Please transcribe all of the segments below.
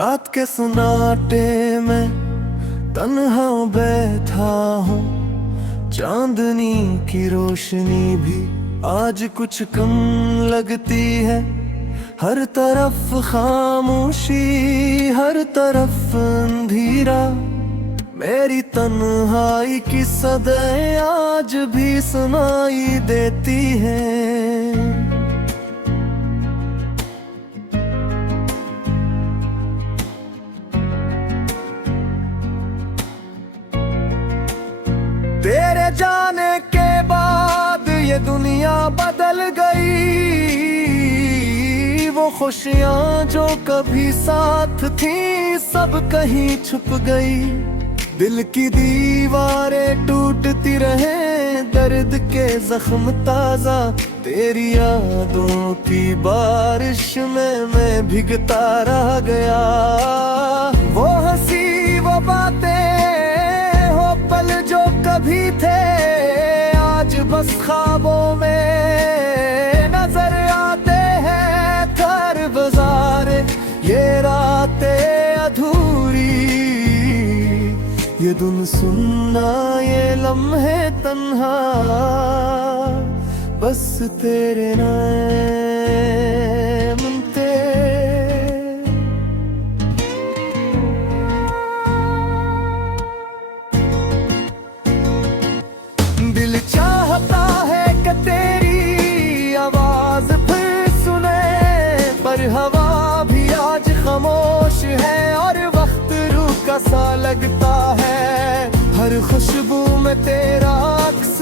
रात के सन्नाटे में तन्हा बैठा हूँ, चांदनी की रोशनी भी आज कुछ कम लगती है। हर तरफ खामोशी, हर तरफ अंधेरा, मेरी तन्हाई की सदाएं आज भी सुनाई देती हैं। तेरे जाने के बाद ये दुनिया बदल गई। वो खुशियाँ जो कभी साथ थी सब कहीं छुप गई। दिल की दीवारें टूटती रहे, दर्द के जख्म ताजा, तेरी यादों की बारिश में मैं भीगता रह गया। वो हंसी वो बातें हो पल जो कभी थे, आज बस ख्वाबों में नजर आते हैं। थर बाजार ये रातें अधूरी, ये धुन सुनना ये लम्हे तन्हा, बस तेरे नाम ते। दिल चाहता है कि तेरी आवाज फिर सुने, पर हवा भी आज खामोश है और वक्त रुका सा लगता है। हर खुशबू में तेरा अक्स,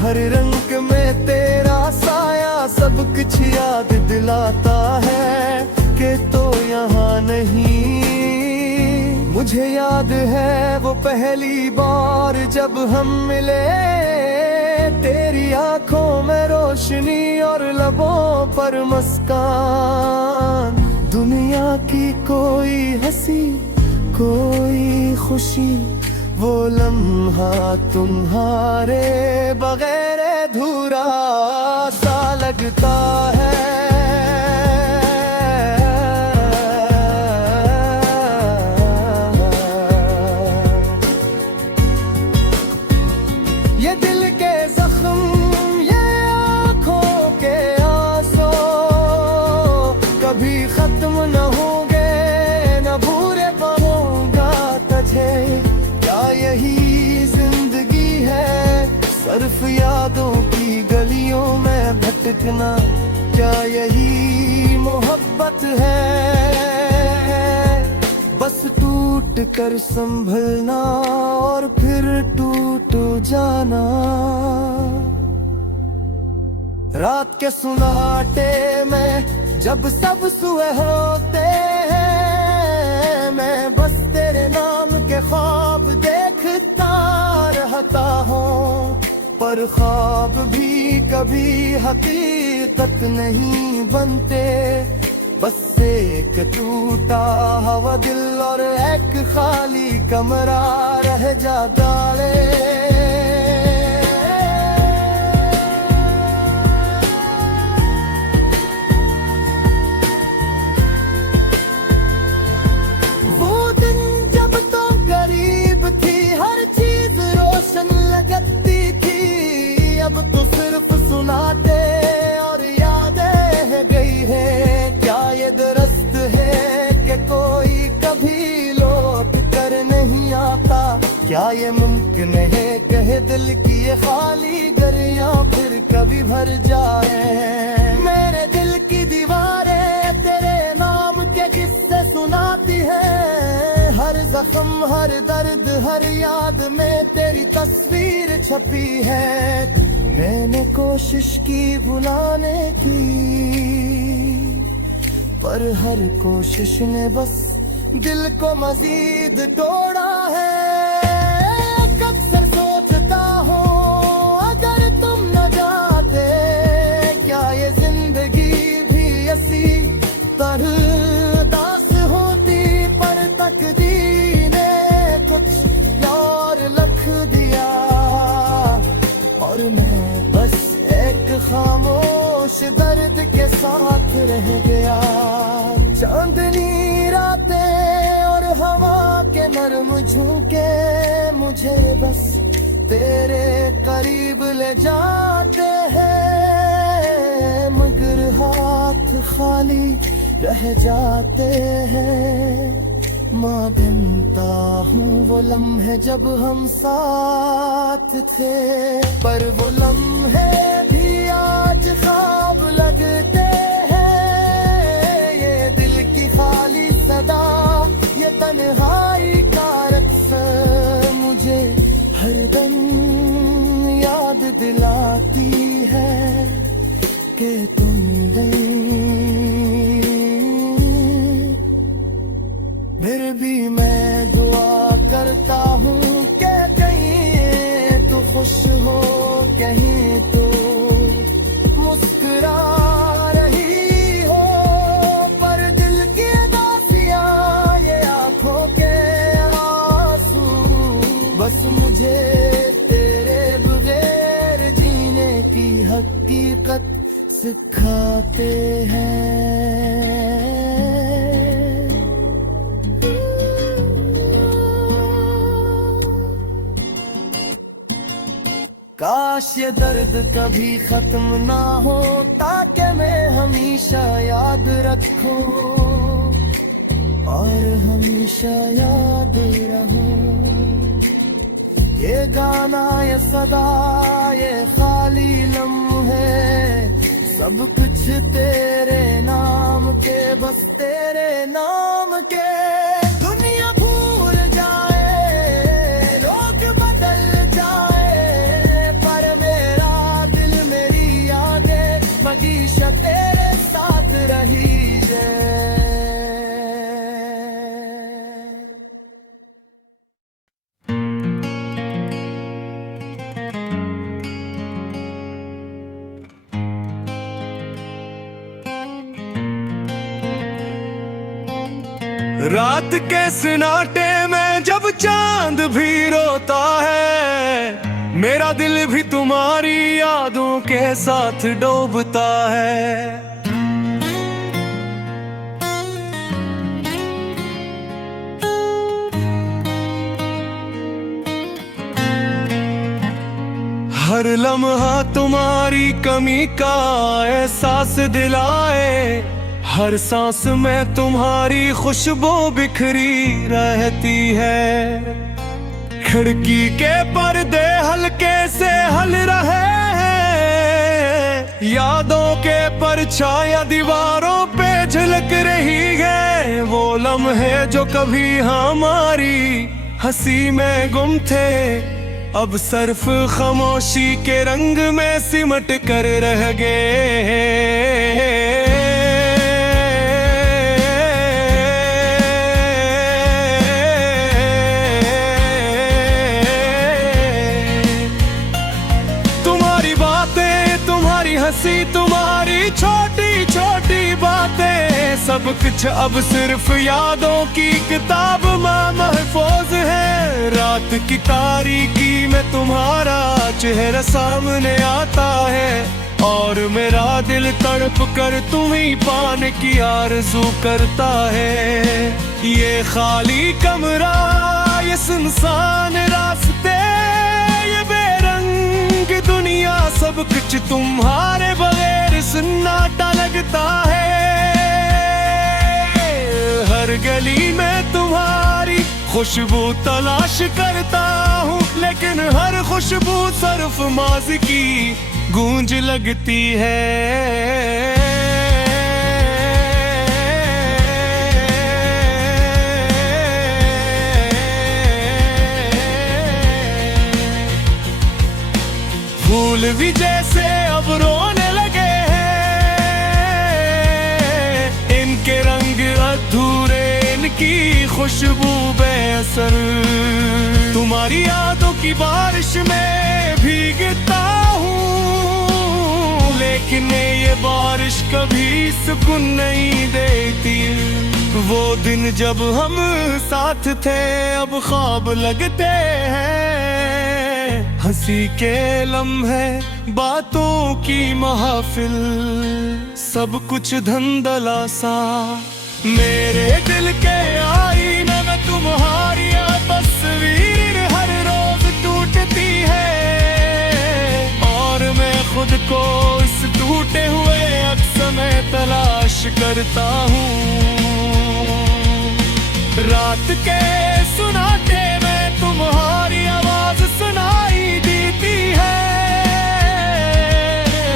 हर रंग में तेरा साया, सब कुछ याद दिलाता है कि तो यहाँ नहीं। मुझे याद है वो पहली बार जब हम मिले, तेरी आंखों में रोशनी और लबों पर मुस्कान। दुनिया की कोई हंसी, कोई खुशी, वो लम्हा तुम्हारे बगैर अधूरा सा लगता है। ये दिल के जख्म, ये आँखों के आंसू कभी खत्म न होंगे, न भूले पाऊंगा तुझे। क्या यही जिंदगी है, सिर्फ यादों की गलियों में भटकना? क्या यही मोहब्बत है, बस टूट कर संभलना और फिर टूट जाना? रात के सुनाटे में जब सब सुए होते हैं, मैं बस तेरे नाम के ख्वाब देखता रहता हूँ। पर ख्वाब भी कभी हकीकत नहीं बनते, बस एक टूटा हवा दिल और एक खाली कमरा रह जाता है। अब तो सिर्फ सुनाते और यादें गई है। क्या ये दुरुस्त है कि कोई कभी लौट कर नहीं आता? क्या ये मुमकिन है कहे दिल की ये खाली गरियां फिर कभी भर जाए? मेरे दिल की दीवारें तेरे नाम के किस्से सुनाती है। हर जख्म, हर दर्द, हर याद में तेरी तस्वीर छपी है। मैंने कोशिश की भुलाने की, पर हर कोशिश ने बस दिल को मजीद तोड़ा है। अक्सर सोचता हूँ अगर तुम न जाते, क्या ये जिंदगी भी ऐसी तरह दास होती? पर तकदीर ने कुछ और लिख दिया और मैं बस एक खामोश दर्द के साथ रह गया। चांदनी रातें झुके मुझे बस तेरे करीब ले जाते हैं, मगर हाथ खाली रह जाते हैं। मैं गिनता हूँ वो लम्हे जब हम साथ थे, पर वो लम्हे भी आज ख्वाब लगते हैं। ये दिल की खाली सदा, ये तन्हाई का रक्स मुझे हरदम याद दिलाती है कि तुम नहीं। फिर भी मैं दुआ करता हूँ कि कहीं तू खुश हो, कहीं तू मुस्कुरा रही हो, पर दिल की उदासियां ये आंखों के आंसू बस मुझे तेरे बगैर जीने की हकीकत सिखाते हैं। काश ये दर्द कभी खत्म ना हो, ताकि मैं हमेशा याद रखूं और हमेशा याद रहूं। ये गाना, ये सदा, ये खाली लम्हे सब कुछ तेरे नाम के, बस तेरे नाम के। दुनिया भूल जाए, लोग बदल जाए, पर मेरा दिल, मेरी यादें हमेशा तेरे साथ रही जाए। रात के सन्नाटे में जब चांद भी रोता है, मेरा दिल भी तुम्हारी यादों के साथ डूबता है। हर लम्हा तुम्हारी कमी का एहसास दिलाए, हर सांस में तुम्हारी खुशबू बिखरी रहती है। खिड़की के पर्दे हल्के से हल रहे हैं, यादों के परछाया दीवारों पे झलक रही है। वो लम्हे जो कभी हमारी हंसी में गुम थे, अब सिर्फ खामोशी के रंग में सिमट कर रह गए। हंसी, तुम्हारी छोटी छोटी बातें, सब कुछ अब सिर्फ यादों की किताब में महफूज है। रात की तारीकी में तुम्हारा चेहरा सामने आता है, और मेरा दिल तड़प कर तुम्हीं पाने की आरज़ू करता है। ये खाली कमरा, ये सुनसान रास्ते, ये बेरंग दुनिया, सब कुछ तुम्हारे बगैर सन्नाटा लगता है। हर गली में तुम्हारी खुशबू तलाश करता हूँ, लेकिन हर खुशबू सिर्फ माज़ी की गूंज लगती है। फूल भी जैसे अब रोने लगे हैं, इनके रंग अधूरे, इनकी खुशबू बेअसर। तुम्हारी यादों की बारिश में भीगता हूँ, लेकिन ये बारिश कभी सुकून नहीं देती। वो दिन जब हम साथ थे अब ख्वाब लगते हैं, हंसी के लम्हे, बातों की महफिल, सब कुछ धंधला सा। मेरे दिल के आईने में तुम्हारी बस करता हूँ। रात के सुनाटे में तुम्हारी आवाज सुनाई देती है,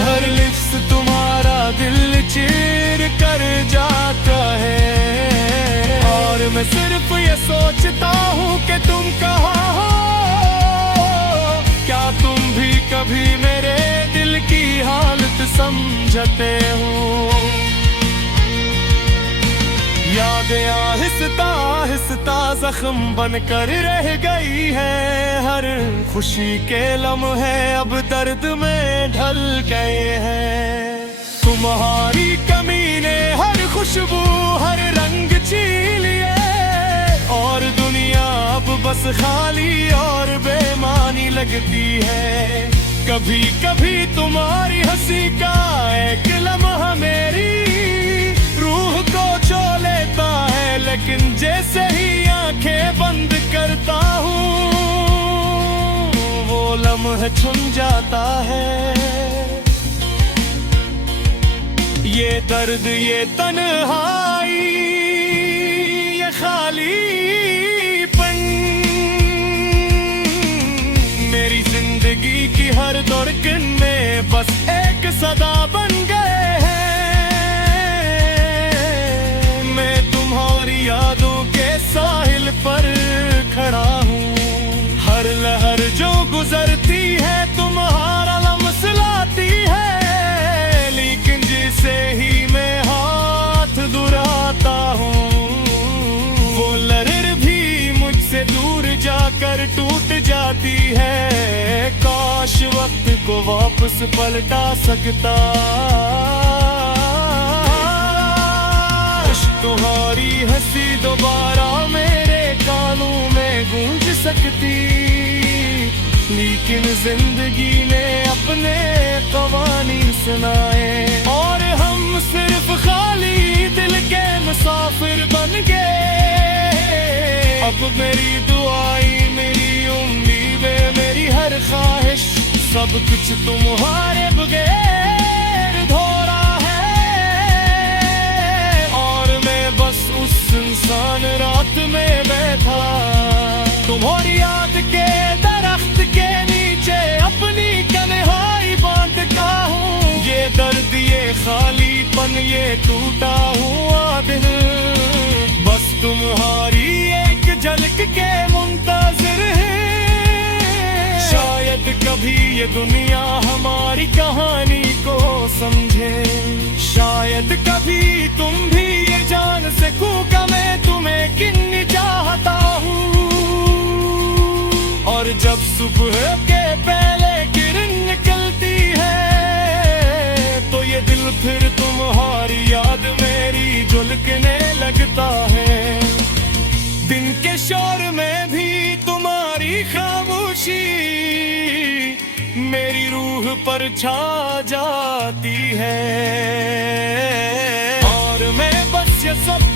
हर लिप्स तुम्हारा दिल चीर कर जाता है। और मैं सिर्फ ये सोचता हूँ कि तुम कहाँ हो, क्या तुम भी कभी मेरे दिल की हालत समझते हो। यादें आहिस्ता आहिस्ता जख्म बनकर रह गई है, हर खुशी के लम्हे अब दर्द में ढल गए हैं। तुम्हारी कमी ने हर खुशबू हर रंग छीन लिए, और दुनिया अब बस खाली और बेमानी लगती है। कभी कभी तुम्हारी हंसी का एक लम्हा मेरी रूह को छू लेता है, लेकिन जैसे ही आंखें बंद करता हूँ वो लम्हा छुन जाता है। ये दर्द ये तन्हाई ये खालीपन मेरी जिंदगी की हर धड़कन में बस एक सदा बन गए हैं। मैं तुम्हारी यादों के साहिल पर खड़ा हूँ, हर लहर जो गुजरती है तुम्हारा लम्स लाती है, लेकिन जिसे ही मैं हाथ दुराता हूँ वो लहर भी मुझसे दूर जाकर टूट जाती है। काश वक्त को वापस पलटा सकता, तुम्हारी हंसी दोबारा मेरे कानों में गूंज सकती, लेकिन जिंदगी ने अपने कवानीन सुनाए और हम सिर्फ खाली दिल के मुसाफिर बन गए। अब मेरी दुआएं मेरी उम्मीदें मेरी हर ख्वाहिश सब कुछ तुम्हारे बगैर धोरा है, और मैं बस उस सुनसान रात में बैठा तुम्हारी याद के दरख्त के नीचे अपनी तन्हाई बांटता हूँ। ये दर्द ये खालीपन ये टूटा हुआ दिल बस तुम्हारी एक झलक के मुंतज़िर है। शायद कभी ये दुनिया हमारी कहानी को समझे, शायद कभी तुम भी ये जान सकूंगा मैं तुम्हें कितनी चाहता हूँ। और जब सुबह के पहले किरण निकलती है तो ये दिल फिर तुम्हारी याद मेरी झुलकने लगता है। दिन के शोर में भी तुम्हारी खामोशी मेरी रूह पर छा जाती है, और मैं बस ये सब